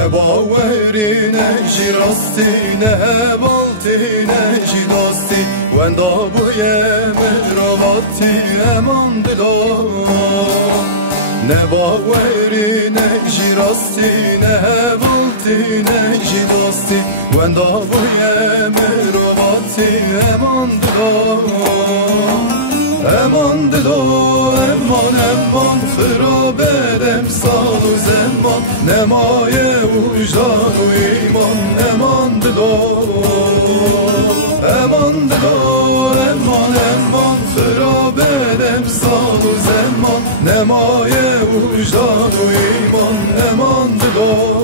نه باوری نه جی راستی نه بالتی نه جی داستی وندا بوی مهرباتی امان دلا نه باوری نه جی راستی نه بالتی نه جی داستی وندا بوی مهرباتی امان دلا امان دلا امان خراب امسال و زمان نمای وجدان و ایمان امان دلا امان خراب امسال و زمان نمای وجدان و ایمان امان دلا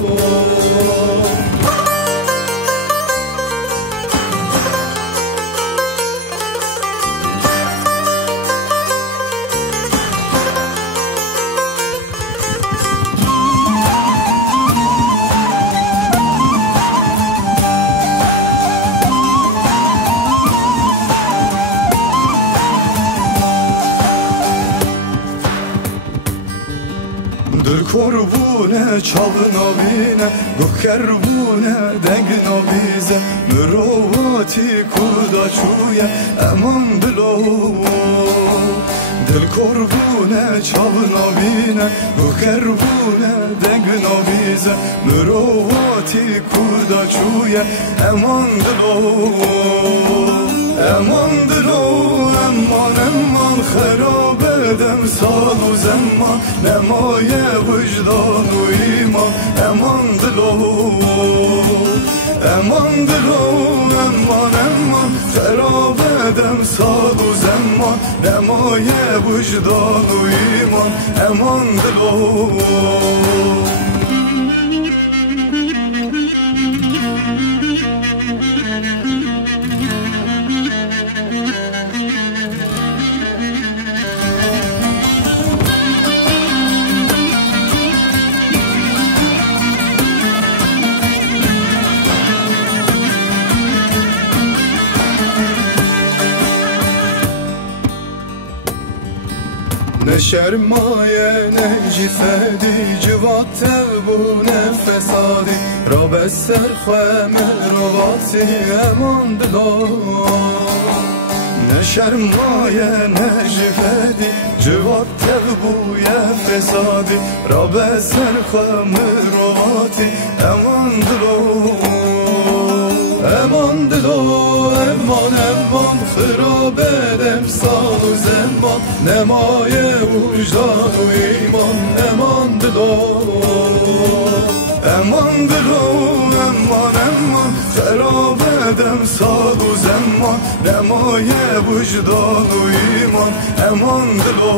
در کربونه چاو نابینه گو کربونه دنگ نابیزه مروواتی کدا چویه امان دلو دل کربونه چاو نابینه گو کربونه دنگ نابیزه مروواتی کدا چویه امان دلو امان دلو امان خراب دم سال و زمان نمای وجدان و ایمان امان دلو امان خراب دم سال و زمان نمای وجدان و ایمان امان دلو نه شرمایه نه جفدی جوات تبو نه فسادی را بسر خمه رواتی امان دلا نه شرمایه نه جفدی جوات تبو یا فسادی را بسر خمه رواتی امان دلا امان دلا امان خراب امسال و زمان نمای وجدان و ایمان امان دلا امان خراب امسال و زمان نمای وجدان و ایمان امان دلا